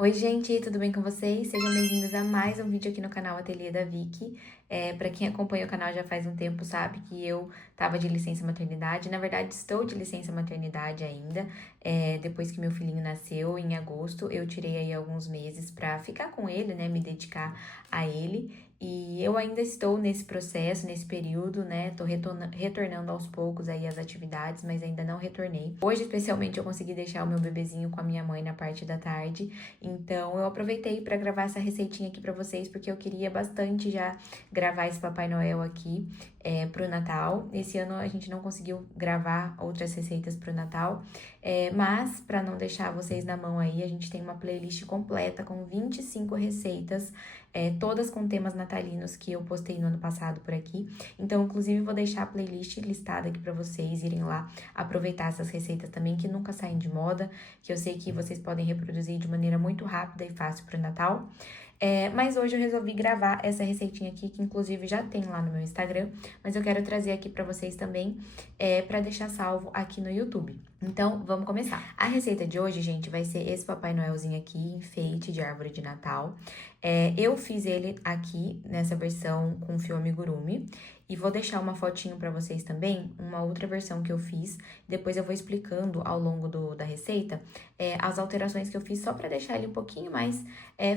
Oi, gente, tudo bem com vocês? Sejam bem-vindos a mais um vídeo aqui no canal Ateliê da Vicky. Para quem acompanha o canal já faz um tempo, sabe que eu tava de licença maternidade. Na verdade, estou de licença maternidade ainda. Depois que meu filhinho nasceu, em agosto, eu tirei aí alguns meses pra ficar com ele, né? Me dedicar a ele. E eu ainda estou nesse processo, nesse período, né? Tô retornando aos poucos aí às atividades, mas ainda não retornei. Hoje, especialmente, eu consegui deixar o meu bebezinho com a minha mãe na parte da tarde. Então, eu aproveitei para gravar essa receitinha aqui para vocês, porque eu queria bastante já gravar esse Papai Noel aqui pro Natal. Esse ano a gente não conseguiu gravar outras receitas pro Natal, mas para não deixar vocês na mão aí, a gente tem uma playlist completa com 25 receitas, todas com temas natalinos que eu postei no ano passado por aqui. Então, inclusive, vou deixar a playlist listada aqui para vocês irem lá aproveitar essas receitas também, que nunca saem de moda, que eu sei que vocês podem reproduzir de maneira muito rápida e fácil para o Natal. Mas hoje eu resolvi gravar essa receitinha aqui, que inclusive já tem lá no meu Instagram, mas eu quero trazer aqui para vocês também, para deixar salvo aqui no YouTube. Então, vamos começar. A receita de hoje, gente, vai ser esse Papai Noelzinho aqui, enfeite de árvore de Natal. Eu fiz ele aqui, nessa versão com fio amigurumi, e vou deixar uma fotinho pra vocês também, uma outra versão que eu fiz. Depois eu vou explicando ao longo da receita as alterações que eu fiz, só pra deixar ele um pouquinho mais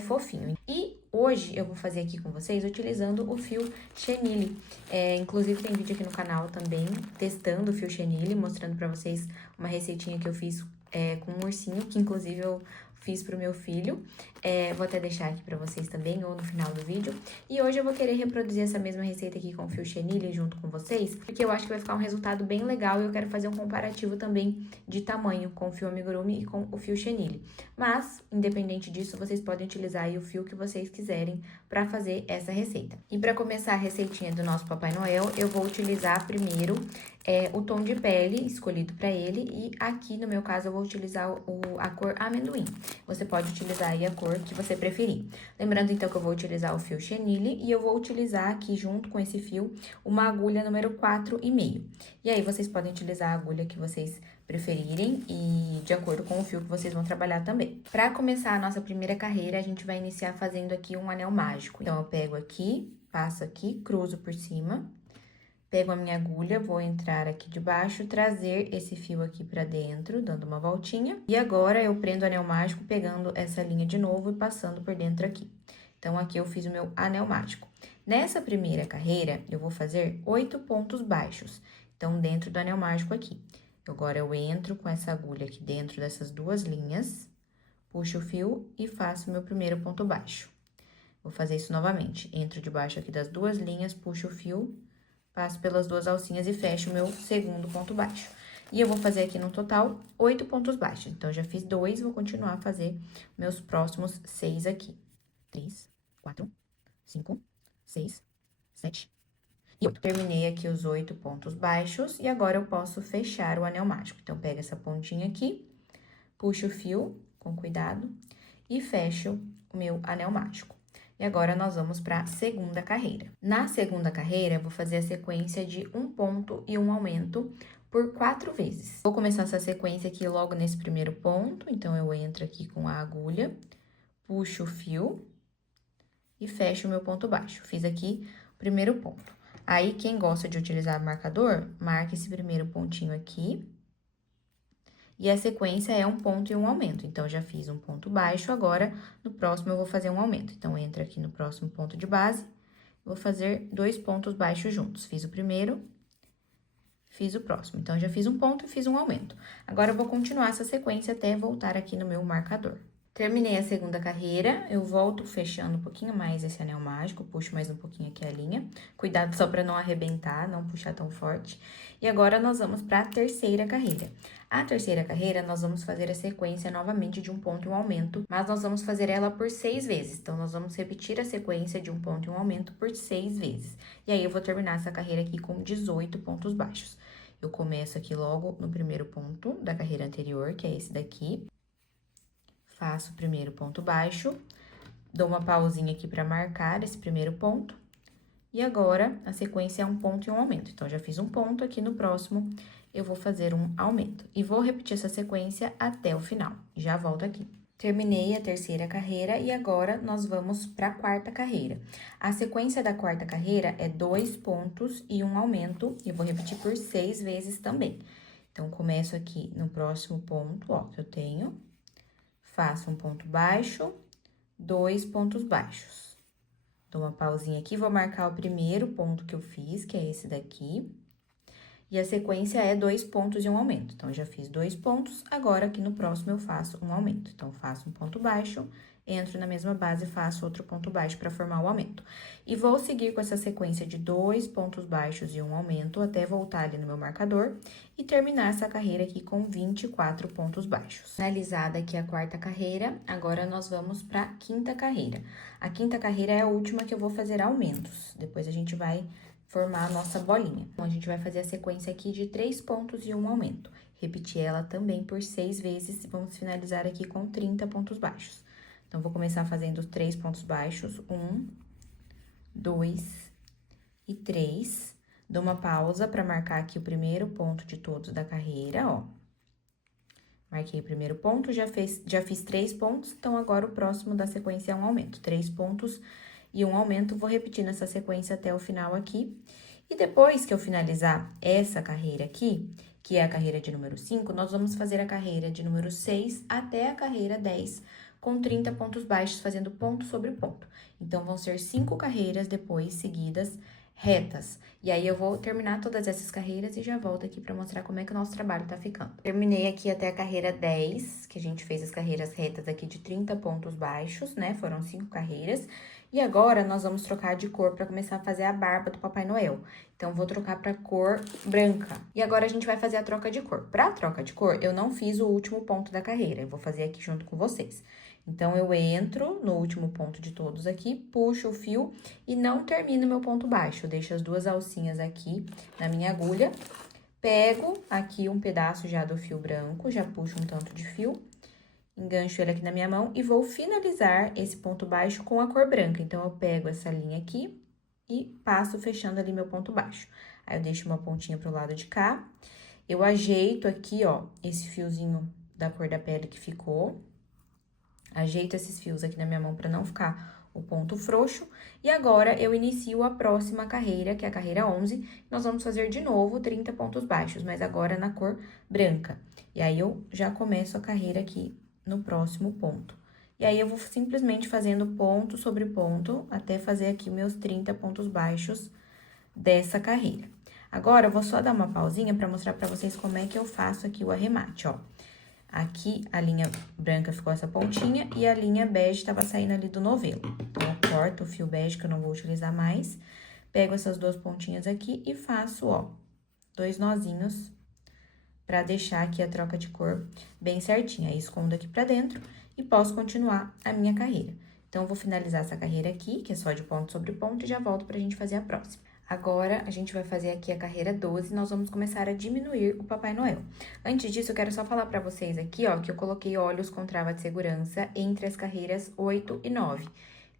fofinho. E hoje eu vou fazer aqui com vocês utilizando o fio chenille. Inclusive tem vídeo aqui no canal também, testando o fio chenille, mostrando pra vocês uma receitinha que eu fiz com um ursinho, que inclusive eu fiz pro meu filho. Vou até deixar aqui pra vocês também, ou no final do vídeo. E hoje eu vou querer reproduzir essa mesma receita aqui com fio chenille junto com vocês, porque eu acho que vai ficar um resultado bem legal e eu quero fazer um comparativo também de tamanho com o fio amigurumi e com o fio chenille. Mas, independente disso, vocês podem utilizar aí o fio que vocês quiserem pra fazer essa receita. E pra começar a receitinha do nosso Papai Noel, eu vou utilizar primeiro o tom de pele escolhido pra ele, e aqui no meu caso eu vou utilizar a cor amendoim. Você pode utilizar aí a cor que você preferir. Lembrando, então, que eu vou utilizar o fio chenille e eu vou utilizar aqui, junto com esse fio, uma agulha número 4,5. E aí, vocês podem utilizar a agulha que vocês preferirem e de acordo com o fio que vocês vão trabalhar também. Pra começar a nossa primeira carreira, a gente vai iniciar fazendo aqui um anel mágico. Então, eu pego aqui, passo aqui, cruzo por cima. Pego a minha agulha, vou entrar aqui debaixo, trazer esse fio aqui pra dentro, dando uma voltinha. E agora, eu prendo o anel mágico, pegando essa linha de novo e passando por dentro aqui. Então, aqui eu fiz o meu anel mágico. Nessa primeira carreira, eu vou fazer 8 pontos baixos. Então, dentro do anel mágico aqui. Agora, eu entro com essa agulha aqui dentro dessas duas linhas, puxo o fio e faço o meu primeiro ponto baixo. Vou fazer isso novamente. Entro debaixo aqui das duas linhas, puxo o fio, passo pelas duas alcinhas e fecho o meu segundo ponto baixo. E eu vou fazer aqui no total 8 pontos baixos. Então, eu já fiz 2, vou continuar a fazer meus próximos 6 aqui. 3, 4, 5, 6, 7 e 8. Terminei aqui os 8 pontos baixos e agora eu posso fechar o anel mágico. Então, pego essa pontinha aqui, puxo o fio com cuidado e fecho o meu anel mágico. E agora, nós vamos para a segunda carreira. Na segunda carreira, eu vou fazer a sequência de um ponto e um aumento por 4 vezes. Vou começar essa sequência aqui logo nesse primeiro ponto, então, eu entro aqui com a agulha, puxo o fio e fecho o meu ponto baixo. Fiz aqui o primeiro ponto. Aí, quem gosta de utilizar marcador, marca esse primeiro pontinho aqui. E a sequência é um ponto e um aumento. Então, já fiz um ponto baixo, agora, no próximo, eu vou fazer um aumento. Então, entro aqui no próximo ponto de base, vou fazer 2 pontos baixos juntos. Fiz o primeiro, fiz o próximo. Então, já fiz um ponto e fiz um aumento. Agora, eu vou continuar essa sequência até voltar aqui no meu marcador. Terminei a segunda carreira, eu volto fechando um pouquinho mais esse anel mágico, puxo mais um pouquinho aqui a linha. Cuidado só para não arrebentar, não puxar tão forte. E agora, nós vamos para a terceira carreira. A terceira carreira, nós vamos fazer a sequência novamente de um ponto e um aumento, mas nós vamos fazer ela por 6 vezes. Então, nós vamos repetir a sequência de um ponto e um aumento por 6 vezes. E aí, eu vou terminar essa carreira aqui com 18 pontos baixos. Eu começo aqui logo no primeiro ponto da carreira anterior, que é esse daqui. Faço o primeiro ponto baixo, dou uma pausinha aqui para marcar esse primeiro ponto. E agora, a sequência é um ponto e um aumento. Então, já fiz um ponto, aqui no próximo, eu vou fazer um aumento. E vou repetir essa sequência até o final. Já volto aqui. Terminei a terceira carreira e agora nós vamos para a quarta carreira. A sequência da quarta carreira é 2 pontos e um aumento, e eu vou repetir por 6 vezes também. Então, começo aqui no próximo ponto, ó, que eu tenho, faço um ponto baixo, 2 pontos baixos. Dou uma pausinha aqui, vou marcar o primeiro ponto que eu fiz, que é esse daqui. E a sequência é 2 pontos e um aumento. Então, eu já fiz 2 pontos, agora aqui no próximo eu faço um aumento. Então, faço um ponto baixo, entro na mesma base e faço outro ponto baixo para formar o aumento. E vou seguir com essa sequência de 2 pontos baixos e um aumento até voltar ali no meu marcador e terminar essa carreira aqui com 24 pontos baixos. Finalizada aqui a quarta carreira, agora nós vamos para a quinta carreira. A quinta carreira é a última que eu vou fazer aumentos. Depois a gente vai formar a nossa bolinha. Então, a gente vai fazer a sequência aqui de 3 pontos e um aumento. Repetir ela também por 6 vezes e vamos finalizar aqui com 30 pontos baixos. Então, vou começar fazendo os 3 pontos baixos, 1, 2 e 3. Dou uma pausa para marcar aqui o primeiro ponto de todos da carreira, ó. Marquei o primeiro ponto, já fiz 3 pontos, então agora o próximo da sequência é um aumento. 3 pontos e um aumento, vou repetir nessa sequência até o final aqui. E depois que eu finalizar essa carreira aqui, que é a carreira de número 5, nós vamos fazer a carreira de número 6 até a carreira 10, com 30 pontos baixos, fazendo ponto sobre ponto. Então, vão ser 5 carreiras depois, seguidas, retas. E aí, eu vou terminar todas essas carreiras e já volto aqui pra mostrar como é que o nosso trabalho tá ficando. Terminei aqui até a carreira 10, que a gente fez as carreiras retas aqui de 30 pontos baixos, né? Foram 5 carreiras. E agora, nós vamos trocar de cor para começar a fazer a barba do Papai Noel. Então, vou trocar para cor branca. E agora, a gente vai fazer a troca de cor. Para a troca de cor, eu não fiz o último ponto da carreira. Eu vou fazer aqui junto com vocês. Então, eu entro no último ponto de todos aqui, puxo o fio e não termino meu ponto baixo. Eu deixo as 2 alcinhas aqui na minha agulha. Pego aqui um pedaço já do fio branco, já puxo um tanto de fio. Engancho ele aqui na minha mão e vou finalizar esse ponto baixo com a cor branca. Então, eu pego essa linha aqui e passo fechando ali meu ponto baixo. Aí, eu deixo uma pontinha pro lado de cá. Eu ajeito aqui, ó, esse fiozinho da cor da pele que ficou. Ajeito esses fios aqui na minha mão pra não ficar o ponto frouxo. E agora, eu inicio a próxima carreira, que é a carreira 11. Nós vamos fazer de novo 30 pontos baixos, mas agora na cor branca. E aí, eu já começo a carreira aqui no próximo ponto. E aí, eu vou simplesmente fazendo ponto sobre ponto, até fazer aqui meus 30 pontos baixos dessa carreira. Agora, eu vou só dar uma pausinha pra mostrar pra vocês como é que eu faço aqui o arremate, ó. Aqui, a linha branca ficou essa pontinha e a linha bege tava saindo ali do novelo. Então, eu corto o fio bege, que eu não vou utilizar mais, pego essas 2 pontinhas aqui e faço, ó, 2 nozinhos pra deixar aqui a troca de cor bem certinha. Aí, escondo aqui pra dentro e posso continuar a minha carreira. Então, eu vou finalizar essa carreira aqui, que é só de ponto sobre ponto, e já volto pra gente fazer a próxima. Agora, a gente vai fazer aqui a carreira 12, nós vamos começar a diminuir o Papai Noel. Antes disso, eu quero só falar pra vocês aqui, ó, que eu coloquei olhos com trava de segurança entre as carreiras 8 e 9.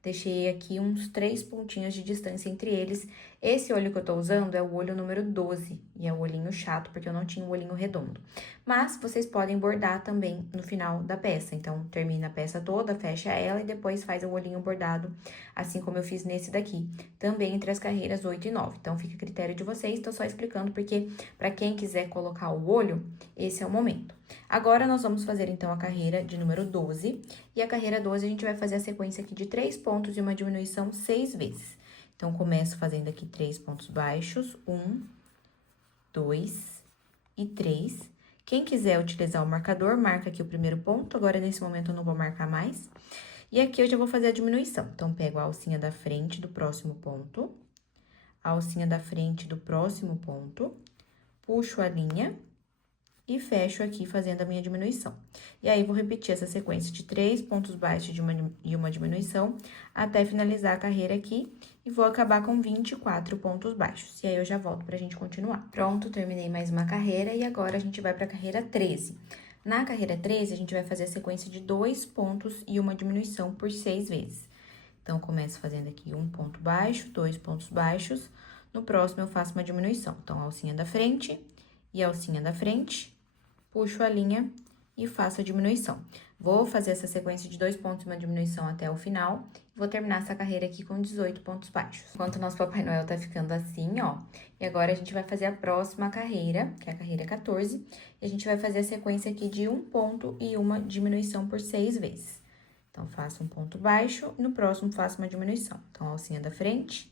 Deixei aqui uns 3 pontinhos de distância entre eles. Esse olho que eu tô usando é o olho número 12, e é o olhinho chato, porque eu não tinha o olhinho redondo. Mas, vocês podem bordar também no final da peça. Então, termina a peça toda, fecha ela e depois faz o olhinho bordado, assim como eu fiz nesse daqui. Também entre as carreiras 8 e 9. Então, fica a critério de vocês, tô só explicando, porque pra quem quiser colocar o olho, esse é o momento. Agora, nós vamos fazer, então, a carreira de número 12. E a carreira 12, a gente vai fazer a sequência aqui de 3 pontos e uma diminuição 6 vezes. Então, começo fazendo aqui 3 pontos baixos. 1, 2 e 3. Quem quiser utilizar o marcador, marca aqui o primeiro ponto. Agora, nesse momento, eu não vou marcar mais. E aqui, eu já vou fazer a diminuição. Então, pego a alcinha da frente do próximo ponto. A alcinha da frente do próximo ponto. Puxo a linha e fecho aqui fazendo a minha diminuição. E aí, vou repetir essa sequência de 3 pontos baixos e uma diminuição, até finalizar a carreira aqui, e vou acabar com 24 pontos baixos. E aí, eu já volto pra gente continuar. Pronto, terminei mais uma carreira, e agora a gente vai pra carreira 13. Na carreira 13, a gente vai fazer a sequência de 2 pontos e uma diminuição por 6 vezes. Então, começo fazendo aqui um ponto baixo, 2 pontos baixos. No próximo, eu faço uma diminuição. Então, alcinha da frente e alcinha da frente. Puxo a linha e faço a diminuição. Vou fazer essa sequência de 2 pontos e uma diminuição até o final. Vou terminar essa carreira aqui com 18 pontos baixos. Enquanto o nosso Papai Noel tá ficando assim, ó. E agora a gente vai fazer a próxima carreira, que é a carreira 14. E a gente vai fazer a sequência aqui de 1 ponto e uma diminuição por 6 vezes. Então, faço um ponto baixo e no próximo faço uma diminuição. Então, alcinha da frente,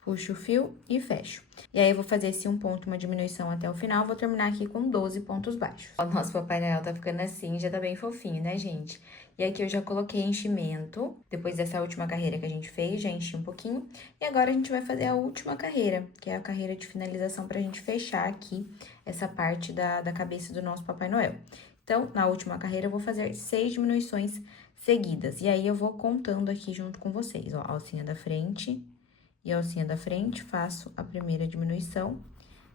puxo o fio e fecho. E aí, eu vou fazer esse 1 ponto, uma diminuição até o final, vou terminar aqui com 12 pontos baixos. O nosso Papai Noel tá ficando assim, já tá bem fofinho, né, gente? E aqui eu já coloquei enchimento, depois dessa última carreira que a gente fez, já enchi um pouquinho. E agora a gente vai fazer a última carreira, que é a carreira de finalização pra gente fechar aqui essa parte da cabeça do nosso Papai Noel. Então, na última carreira, eu vou fazer 6 diminuições seguidas. E aí, eu vou contando aqui junto com vocês, ó, alcinha da frente e a alcinha da frente, faço a primeira diminuição.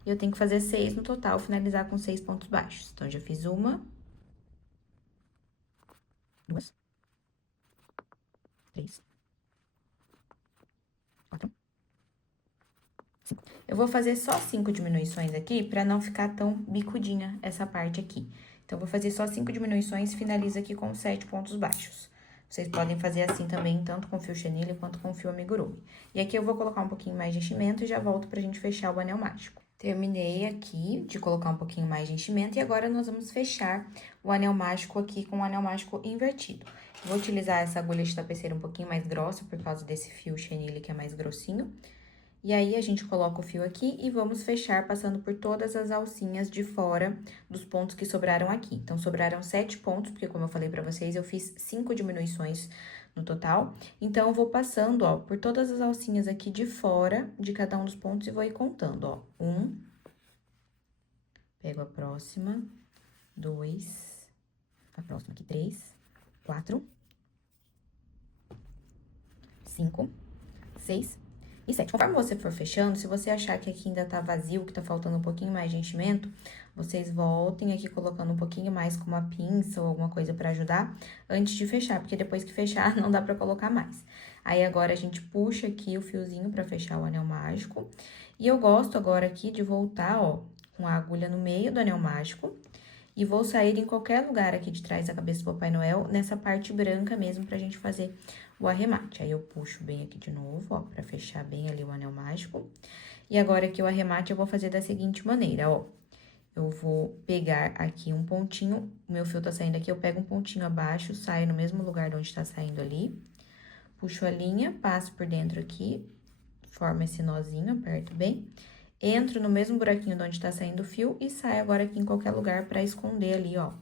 E eu tenho que fazer 6 no total, finalizar com 6 pontos baixos. Então, já fiz 1, 2, 3, 4, 5. Eu vou fazer só 5 diminuições aqui, pra não ficar tão bicudinha essa parte aqui. Então, vou fazer só 5 diminuições, finalizo aqui com 7 pontos baixos. Vocês podem fazer assim também, tanto com fio chenille quanto com fio amigurumi. E aqui eu vou colocar um pouquinho mais de enchimento e já volto pra gente fechar o anel mágico. Terminei aqui de colocar um pouquinho mais de enchimento e agora nós vamos fechar o anel mágico aqui com o anel mágico invertido. Vou utilizar essa agulha de tapeceira um pouquinho mais grossa por causa desse fio chenille que é mais grossinho. E aí, a gente coloca o fio aqui e vamos fechar passando por todas as alcinhas de fora dos pontos que sobraram aqui. Então, sobraram 7 pontos, porque como eu falei pra vocês, eu fiz 5 diminuições no total. Então, eu vou passando, ó, por todas as alcinhas aqui de fora de cada um dos pontos e vou ir contando, ó. 1, pego a próxima, 2, a próxima aqui, 3, 4, 5, 6... e 7. Conforme você for fechando, se você achar que aqui ainda tá vazio, que tá faltando um pouquinho mais de enchimento, vocês voltem aqui colocando um pouquinho mais com uma pinça ou alguma coisa pra ajudar antes de fechar, porque depois que fechar não dá pra colocar mais. Aí, agora, a gente puxa aqui o fiozinho pra fechar o anel mágico. E eu gosto agora aqui de voltar, ó, com a agulha no meio do anel mágico. E vou sair em qualquer lugar aqui de trás da cabeça do Papai Noel, nessa parte branca mesmo, pra gente fazer o arremate. Aí, eu puxo bem aqui de novo, ó, pra fechar bem ali o anel mágico. E agora, aqui o arremate, eu vou fazer da seguinte maneira, ó. Eu vou pegar aqui um pontinho, o meu fio tá saindo aqui, eu pego um pontinho abaixo, saio no mesmo lugar de onde tá saindo ali. Puxo a linha, passo por dentro aqui, forma esse nozinho, aperto bem. Entro no mesmo buraquinho de onde tá saindo o fio e saio agora aqui em qualquer lugar pra esconder ali, ó,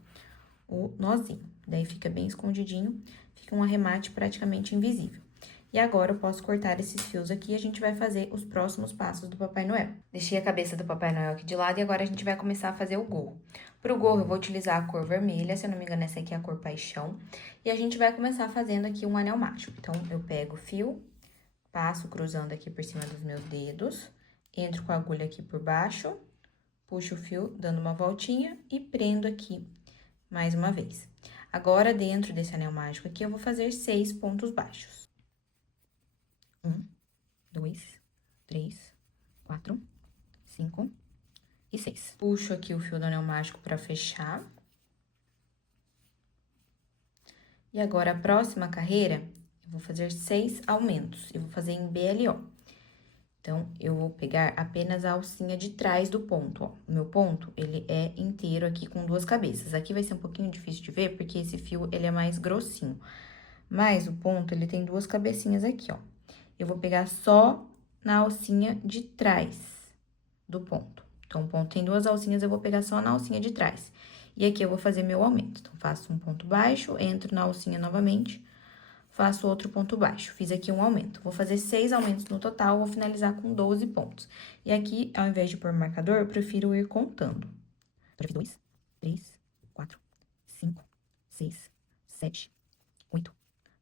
o nozinho. Daí, fica bem escondidinho, fica um arremate praticamente invisível. E agora, eu posso cortar esses fios aqui e a gente vai fazer os próximos passos do Papai Noel. Deixei a cabeça do Papai Noel aqui de lado e agora a gente vai começar a fazer o gorro. Pro gorro, eu vou utilizar a cor vermelha, se eu não me engano, essa aqui é a cor paixão. E a gente vai começar fazendo aqui um anel mágico. Então, eu pego o fio, passo cruzando aqui por cima dos meus dedos, entro com a agulha aqui por baixo, puxo o fio, dando uma voltinha e prendo aqui mais uma vez. Agora, dentro desse anel mágico aqui, eu vou fazer 6 pontos baixos. 1, 2, 3, 4, 5 e 6. Puxo aqui o fio do anel mágico pra fechar. E agora, a próxima carreira, eu vou fazer 6 aumentos. Eu vou fazer em BLO. Então, eu vou pegar apenas a alcinha de trás do ponto, ó. O meu ponto, ele é inteiro aqui com 2 cabeças. Aqui vai ser um pouquinho difícil de ver, porque esse fio, ele é mais grossinho. Mas o ponto, ele tem 2 cabecinhas aqui, ó. Eu vou pegar só na alcinha de trás do ponto. Então, o ponto tem 2 alcinhas, eu vou pegar só na alcinha de trás. E aqui eu vou fazer meu aumento. Então, faço um ponto baixo, entro na alcinha novamente, faço outro ponto baixo. Fiz aqui um aumento. Vou fazer 6 aumentos no total, vou finalizar com 12 pontos. E aqui, ao invés de pôr marcador, eu prefiro ir contando. Então, já fiz 2, 3, 4, 5, 6, 7, 8,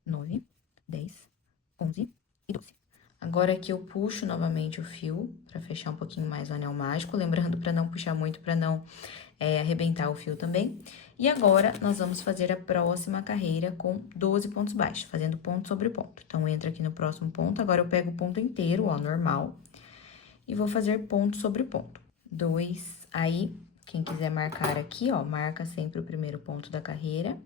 9, 10, 11 e 12. Agora, aqui eu puxo novamente o fio pra fechar um pouquinho mais o anel mágico, lembrando pra não puxar muito, pra não arrebentar o fio também. E agora, nós vamos fazer a próxima carreira com 12 pontos baixos, fazendo ponto sobre ponto. Então, entra aqui no próximo ponto, agora eu pego o ponto inteiro, ó, normal, e vou fazer ponto sobre ponto. 2. Aí, quem quiser marcar aqui, ó, marca sempre o primeiro ponto da carreira.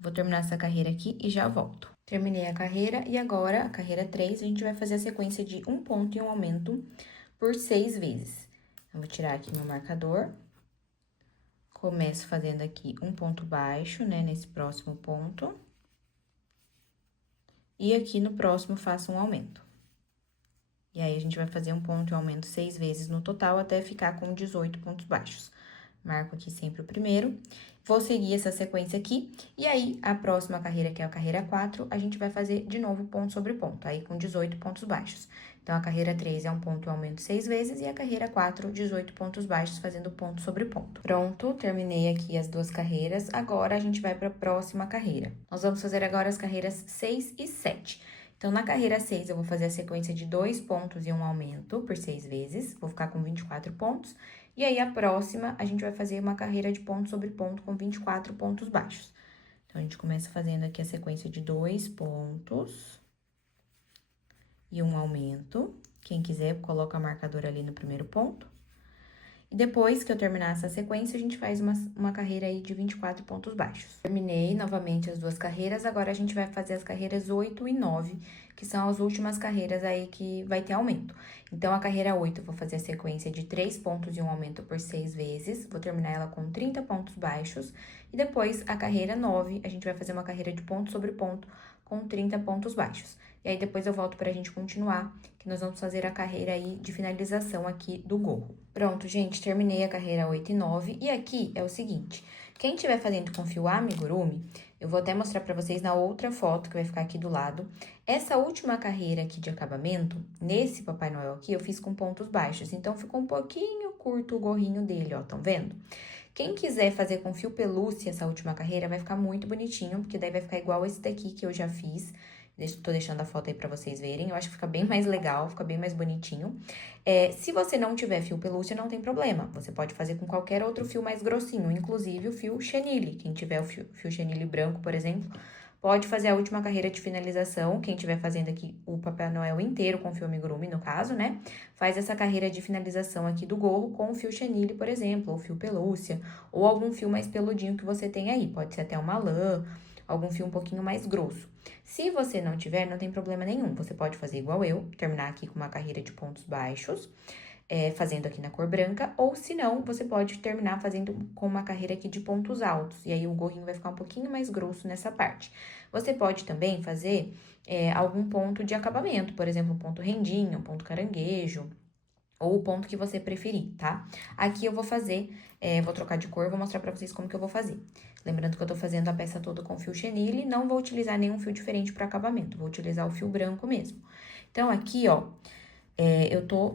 Vou terminar essa carreira aqui e já volto. Terminei a carreira e agora, a carreira 3, a gente vai fazer a sequência de um ponto e um aumento por 6 vezes. Eu vou tirar aqui meu marcador. Começo fazendo aqui um ponto baixo, né, nesse próximo ponto. E aqui no próximo faço um aumento. E aí, a gente vai fazer um ponto e um aumento 6 vezes no total, até ficar com 18 pontos baixos. Marco aqui sempre o primeiro. Vou seguir essa sequência aqui. E aí, a próxima carreira, que é a carreira 4, a gente vai fazer de novo ponto sobre ponto, aí com 18 pontos baixos. Então, a carreira 3 é um ponto e aumento 6 vezes, e a carreira 4, 18 pontos baixos, fazendo ponto sobre ponto. Pronto, terminei aqui as duas carreiras. Agora, a gente vai para a próxima carreira. Nós vamos fazer agora as carreiras 6 e 7. Então, na carreira 6, eu vou fazer a sequência de 2 pontos e um aumento por 6 vezes. Vou ficar com 24 pontos. E aí, a próxima, a gente vai fazer uma carreira de ponto sobre ponto com 24 pontos baixos. Então, a gente começa fazendo aqui a sequência de 2 pontos e um aumento. Quem quiser, coloca o marcador ali no primeiro ponto. E depois que eu terminar essa sequência, a gente faz uma carreira aí de 24 pontos baixos. Terminei novamente as duas carreiras, agora a gente vai fazer as carreiras 8 e 9, que são as últimas carreiras aí que vai ter aumento. Então, a carreira 8, eu vou fazer a sequência de 3 pontos e um aumento por 6 vezes, vou terminar ela com 30 pontos baixos. E depois, a carreira 9, a gente vai fazer uma carreira de ponto sobre ponto com 30 pontos baixos. E aí, depois eu volto pra gente continuar, que nós vamos fazer a carreira aí de finalização aqui do gorro. Pronto, gente, terminei a carreira 8 e 9. E aqui é o seguinte, quem estiver fazendo com fio amigurumi, eu vou até mostrar pra vocês na outra foto que vai ficar aqui do lado. Essa última carreira aqui de acabamento, nesse Papai Noel aqui, eu fiz com pontos baixos. Então, ficou um pouquinho curto o gorrinho dele, ó, tão vendo? Quem quiser fazer com fio pelúcia essa última carreira, vai ficar muito bonitinho, porque daí vai ficar igual esse daqui que eu já fiz. Tô deixando a foto aí pra vocês verem. Eu acho que fica bem mais legal, fica bem mais bonitinho. Se você não tiver fio pelúcia, não tem problema. Você pode fazer com qualquer outro fio mais grossinho, inclusive o fio chenille. Quem tiver o fio chenille branco, por exemplo, pode fazer a última carreira de finalização. Quem estiver fazendo aqui o Papai Noel inteiro com fio amigurumi, no caso, né? Faz essa carreira de finalização aqui do gorro com o fio chenille, por exemplo, ou fio pelúcia, ou algum fio mais peludinho que você tem aí. Pode ser até uma lã, algum fio um pouquinho mais grosso. Se você não tiver, não tem problema nenhum. Você pode fazer igual eu, terminar aqui com uma carreira de pontos baixos, fazendo aqui na cor branca, ou se não, você pode terminar fazendo com uma carreira aqui de pontos altos, e aí o gorrinho vai ficar um pouquinho mais grosso nessa parte. Você pode também fazer algum ponto de acabamento, por exemplo, um ponto rendinha, um ponto caranguejo, ou o ponto que você preferir, tá? Aqui eu vou fazer, vou trocar de cor, vou mostrar pra vocês como que eu vou fazer. Lembrando que eu tô fazendo a peça toda com fio chenille, não vou utilizar nenhum fio diferente para acabamento, vou utilizar o fio branco mesmo. Então, aqui, ó, eu tô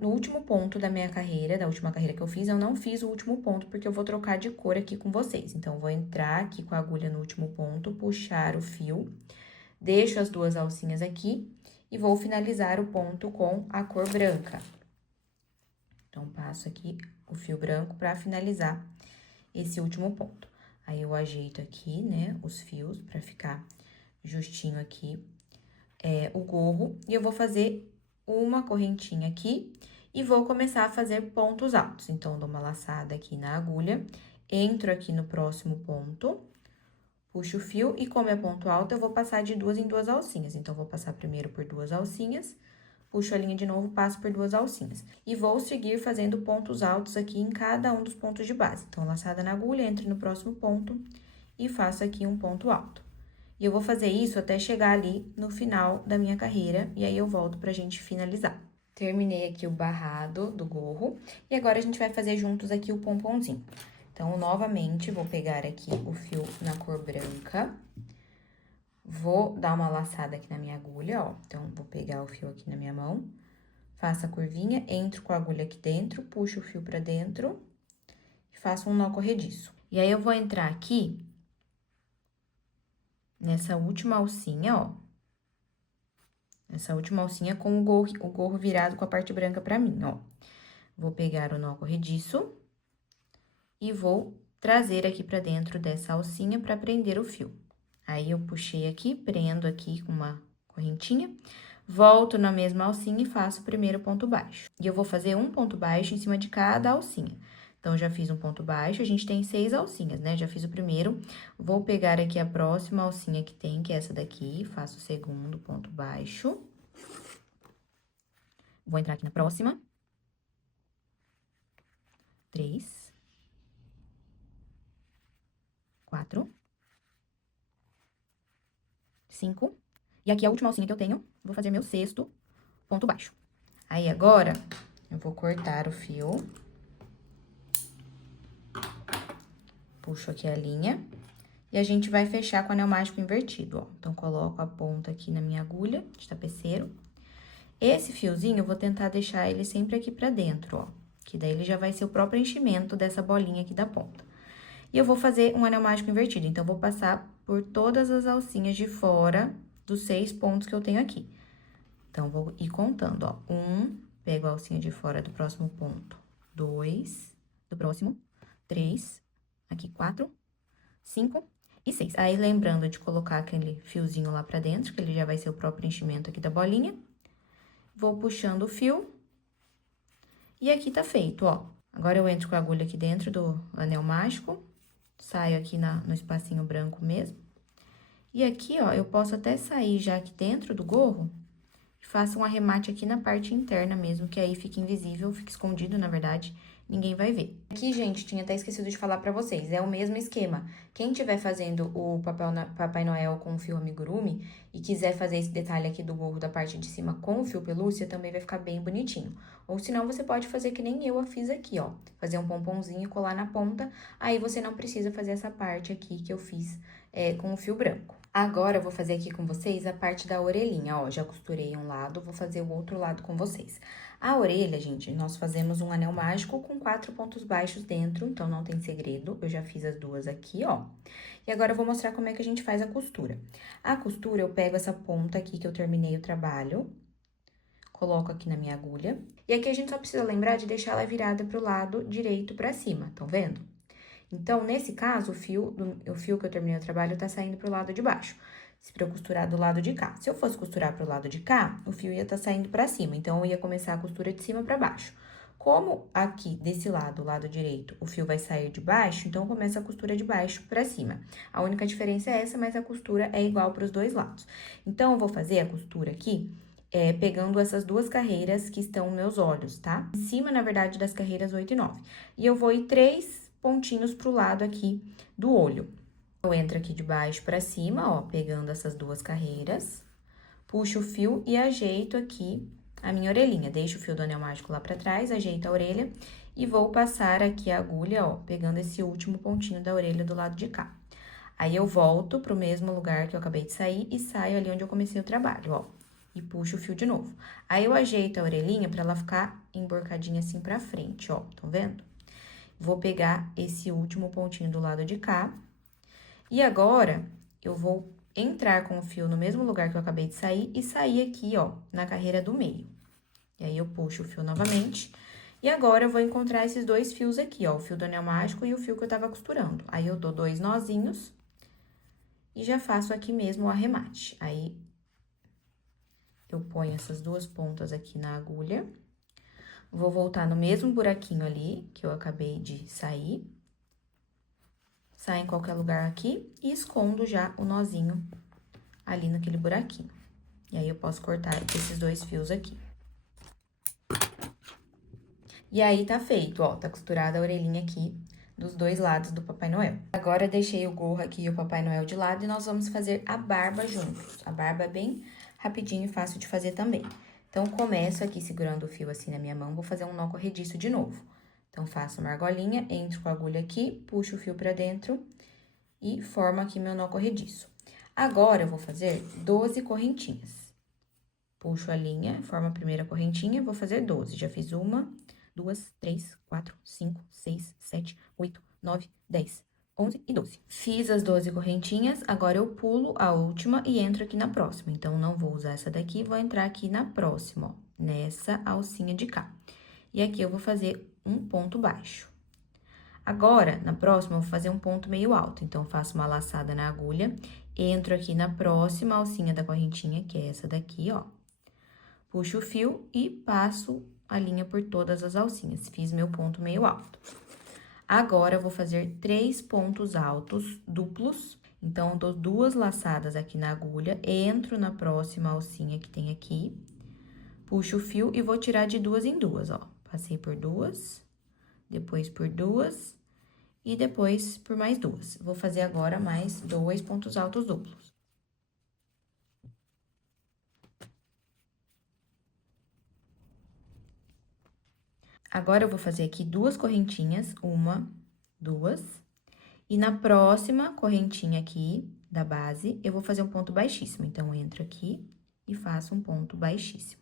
no último ponto da minha carreira, da última carreira que eu fiz, eu não fiz o último ponto, porque eu vou trocar de cor aqui com vocês. Então, eu vou entrar aqui com a agulha no último ponto, puxar o fio, deixo as duas alcinhas aqui e vou finalizar o ponto com a cor branca. Então, passo aqui o fio branco para finalizar esse último ponto. Aí, eu ajeito aqui, né, os fios para ficar justinho aqui, o gorro. E eu vou fazer uma correntinha aqui e vou começar a fazer pontos altos. Então, dou uma laçada aqui na agulha, entro aqui no próximo ponto, puxo o fio e como é ponto alto, eu vou passar de 2 em 2 alcinhas. Então, vou passar primeiro por 2 alcinhas, puxo a linha de novo, passo por 2 alcinhas. E vou seguir fazendo pontos altos aqui em cada um dos pontos de base. Então, laçada na agulha, entro no próximo ponto e faço aqui um ponto alto. E eu vou fazer isso até chegar ali no final da minha carreira, e aí eu volto pra gente finalizar. Terminei aqui o barrado do gorro, e agora a gente vai fazer juntos aqui o pomponzinho. Então, novamente, vou pegar aqui o fio na cor branca, vou dar uma laçada aqui na minha agulha, ó. Então, vou pegar o fio aqui na minha mão, faço a curvinha, entro com a agulha aqui dentro, puxo o fio pra dentro e faço um nó corrediço. E aí, eu vou entrar aqui nessa última alcinha, ó. Essa última alcinha com o gorro virado com a parte branca pra mim, ó. Vou pegar o nó corrediço e vou trazer aqui pra dentro dessa alcinha pra prender o fio. Aí, eu puxei aqui, prendo aqui com uma correntinha, volto na mesma alcinha e faço o primeiro ponto baixo. E eu vou fazer um ponto baixo em cima de cada alcinha. Então, já fiz um ponto baixo, a gente tem 6 alcinhas, né? Já fiz o primeiro, vou pegar aqui a próxima alcinha que tem, que é essa daqui, faço o segundo ponto baixo. Vou entrar aqui na próxima. 3. 4. 5. E aqui a última alcinha que eu tenho, vou fazer meu sexto ponto baixo. Aí, agora, eu vou cortar o fio. Puxo aqui a linha. E a gente vai fechar com o anel mágico invertido, ó. Então, coloco a ponta aqui na minha agulha de tapeceiro. Esse fiozinho, eu vou tentar deixar ele sempre aqui pra dentro, ó. Que daí ele já vai ser o próprio enchimento dessa bolinha aqui da ponta. E eu vou fazer um anel mágico invertido. Então, vou passar por todas as alcinhas de fora dos 6 pontos que eu tenho aqui. Então, vou ir contando, ó. 1, pego a alcinha de fora do próximo ponto. 2, do próximo. 3, aqui 4, 5 e 6. Aí, lembrando de colocar aquele fiozinho lá pra dentro, que ele já vai ser o próprio enchimento aqui da bolinha. Vou puxando o fio. E aqui tá feito, ó. Agora, eu entro com a agulha aqui dentro do anel mágico. Saio aqui no espacinho branco mesmo. E aqui, ó, eu posso até sair já aqui dentro do gorro e faço um arremate aqui na parte interna mesmo, que aí fica invisível, fica escondido, na verdade, ninguém vai ver. Aqui, gente, tinha até esquecido de falar pra vocês, é o mesmo esquema. Quem estiver fazendo o Papai Noel com o fio amigurumi e quiser fazer esse detalhe aqui do gorro da parte de cima com o fio pelúcia, também vai ficar bem bonitinho. Ou senão, você pode fazer que nem eu fiz aqui, ó. Fazer um pomponzinho e colar na ponta, aí você não precisa fazer essa parte aqui que eu fiz com o fio branco. Agora, eu vou fazer aqui com vocês a parte da orelhinha, ó. Já costurei um lado, vou fazer o outro lado com vocês. A orelha, gente, nós fazemos um anel mágico com 4 pontos baixos dentro, então não tem segredo. Eu já fiz as duas aqui, ó. E agora, eu vou mostrar como é que a gente faz a costura. A costura, eu pego essa ponta aqui que eu terminei o trabalho, coloco aqui na minha agulha. E aqui, a gente só precisa lembrar de deixar ela virada pro lado direito pra cima, estão vendo? Então, nesse caso, o fio que eu terminei o trabalho tá saindo pro lado de baixo. Pra eu costurar do lado de cá. Se eu fosse costurar pro lado de cá, o fio ia tá saindo pra cima. Então, eu ia começar a costura de cima pra baixo. Como aqui, desse lado, o lado direito, o fio vai sair de baixo, então, eu começo a costura de baixo pra cima. A única diferença é essa, mas a costura é igual pros dois lados. Então, eu vou fazer a costura aqui, pegando essas duas carreiras que estão meus olhos, tá? Em cima, na verdade, das carreiras 8 e 9. E eu vou ir 3 pontinhos pro lado aqui do olho. Eu entro aqui de baixo pra cima, ó, pegando essas duas carreiras, puxo o fio e ajeito aqui a minha orelhinha. Deixo o fio do anel mágico lá pra trás, ajeito a orelha e vou passar aqui a agulha, ó, pegando esse último pontinho da orelha do lado de cá. Aí, eu volto pro mesmo lugar que eu acabei de sair e saio ali onde eu comecei o trabalho, ó, e puxo o fio de novo. Aí, eu ajeito a orelhinha pra ela ficar emborcadinha assim pra frente, ó, tão vendo? Vou pegar esse último pontinho do lado de cá. E agora, eu vou entrar com o fio no mesmo lugar que eu acabei de sair e sair aqui, ó, na carreira do meio. E aí, eu puxo o fio novamente. E agora, eu vou encontrar esses dois fios aqui, ó, o fio do anel mágico e o fio que eu tava costurando. Aí, eu dou 2 nozinhos e já faço aqui mesmo o arremate. Aí, eu ponho essas duas pontas aqui na agulha. Vou voltar no mesmo buraquinho ali, que eu acabei de sair. Saio em qualquer lugar aqui e escondo já o nozinho ali naquele buraquinho. E aí, eu posso cortar esses dois fios aqui. E aí, tá feito, ó, tá costurada a orelhinha aqui dos dois lados do Papai Noel. Agora, deixei o gorro aqui e o Papai Noel de lado e nós vamos fazer a barba juntos. A barba é bem rapidinho e fácil de fazer também. Então, começo aqui segurando o fio assim na minha mão, vou fazer um nó corrediço de novo. Então, faço uma argolinha, entro com a agulha aqui, puxo o fio pra dentro e formo aqui meu nó corrediço. Agora, eu vou fazer 12 correntinhas. Puxo a linha, formo a primeira correntinha, vou fazer 12. Já fiz 1, 2, 3, 4, 5, 6, 7, 8, 9, 10, 11 e 12. Fiz as 12 correntinhas, agora eu pulo a última e entro aqui na próxima. Então, não vou usar essa daqui, vou entrar aqui na próxima, ó, nessa alcinha de cá. E aqui eu vou fazer um ponto baixo. Agora, na próxima, eu vou fazer um ponto meio alto. Então, faço uma laçada na agulha, entro aqui na próxima alcinha da correntinha, que é essa daqui, ó. puxo o fio e passo a linha por todas as alcinhas. Fiz meu ponto meio alto. Agora, eu vou fazer 3 pontos altos duplos. Então, eu dou 2 laçadas aqui na agulha, entro na próxima alcinha que tem aqui, puxo o fio e vou tirar de 2 em 2, ó. Passei por 2, depois por 2 e depois por mais 2. Vou fazer agora mais 2 pontos altos duplos. Agora, eu vou fazer aqui 2 correntinhas, 1, 2, e na próxima correntinha aqui da base, eu vou fazer um ponto baixíssimo. Então, entro aqui e faço um ponto baixíssimo.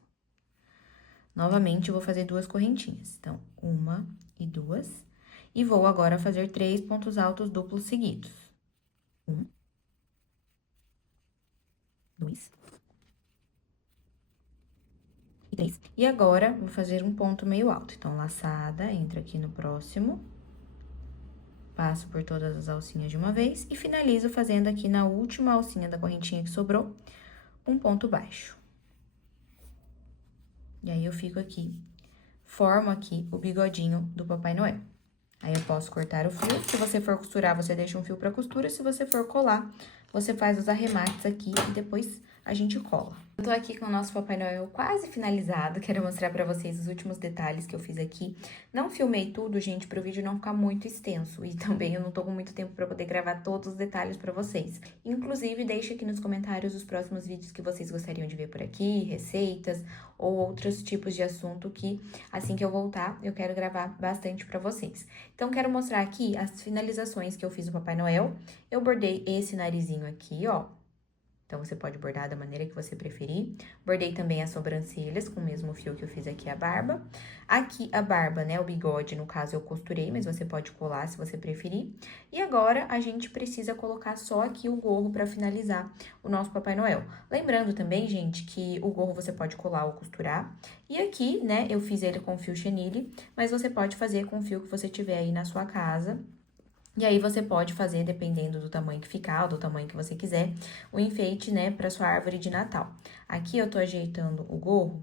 Novamente, eu vou fazer 2 correntinhas. Então, 1 e 2. E vou agora fazer 3 pontos altos duplos seguidos. 1, 2 e 3. E agora, vou fazer um ponto meio alto. Então, laçada, entro aqui no próximo. Passo por todas as alcinhas de uma vez e finalizo fazendo aqui na última alcinha da correntinha que sobrou, um ponto baixo. E aí, eu fico aqui, formo aqui o bigodinho do Papai Noel. Aí, eu posso cortar o fio. Se você for costurar, você deixa um fio pra costura. Se você for colar, você faz os arremates aqui e depois a gente cola. Eu tô aqui com o nosso Papai Noel quase finalizado. Quero mostrar pra vocês os últimos detalhes que eu fiz aqui. Não filmei tudo, gente, pro vídeo não ficar muito extenso. E também eu não tô com muito tempo pra poder gravar todos os detalhes pra vocês. Inclusive, deixe aqui nos comentários os próximos vídeos que vocês gostariam de ver por aqui, receitas ou outros tipos de assunto que, assim que eu voltar, eu quero gravar bastante pra vocês. Então, quero mostrar aqui as finalizações que eu fiz do Papai Noel. Eu bordei esse narizinho aqui, ó. Então, você pode bordar da maneira que você preferir. Bordei também as sobrancelhas com o mesmo fio que eu fiz aqui a barba. Aqui a barba, né, o bigode, no caso, eu costurei, mas você pode colar se você preferir. E agora, a gente precisa colocar só aqui o gorro pra finalizar o nosso Papai Noel. Lembrando também, gente, que o gorro você pode colar ou costurar. E aqui, né, eu fiz ele com fio chenille, mas você pode fazer com o fio que você tiver aí na sua casa. E aí, você pode fazer, dependendo do tamanho que ficar, ou do tamanho que você quiser, o enfeite, né, pra sua árvore de Natal. Aqui, eu tô ajeitando o gorro,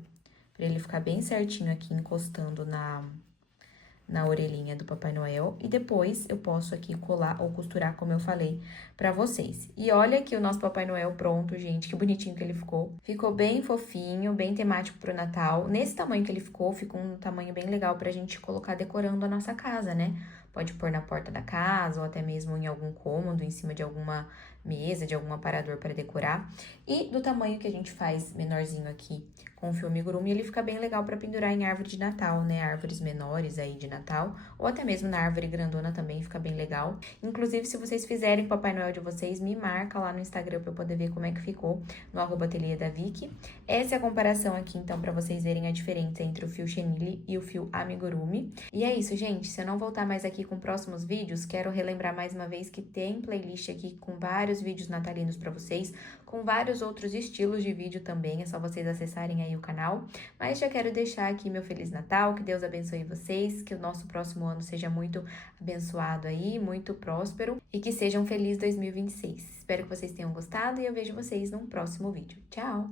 pra ele ficar bem certinho aqui, encostando na orelhinha do Papai Noel. E depois, eu posso aqui colar ou costurar, como eu falei pra vocês. E olha aqui o nosso Papai Noel pronto, gente, que bonitinho que ele ficou. Ficou bem fofinho, bem temático pro Natal. Nesse tamanho que ele ficou um tamanho bem legal pra gente colocar decorando a nossa casa, né? Pode pôr na porta da casa, ou até mesmo em algum cômodo, em cima de alguma mesa, de algum aparador para decorar. E do tamanho que a gente faz menorzinho aqui com o fio amigurumi, ele fica bem legal para pendurar em árvore de Natal, né? Árvores menores aí de Natal, ou até mesmo na árvore grandona também fica bem legal. Inclusive, se vocês fizerem o Papai Noel de vocês, me marca lá no Instagram para eu poder ver como é que ficou, no @ateliê da Vicky. Essa é a comparação aqui, então, para vocês verem a diferença entre o fio chenille e o fio amigurumi. E é isso, gente. Se eu não voltar mais aqui com próximos vídeos, quero relembrar mais uma vez que tem playlist aqui com vários vídeos natalinos para vocês, com vários outros estilos de vídeo também, é só vocês acessarem aí o canal. Mas já quero deixar aqui meu Feliz Natal, que Deus abençoe vocês, que o nosso próximo ano seja muito abençoado aí, muito próspero, e que seja um feliz 2026. Espero que vocês tenham gostado e eu vejo vocês num próximo vídeo. Tchau!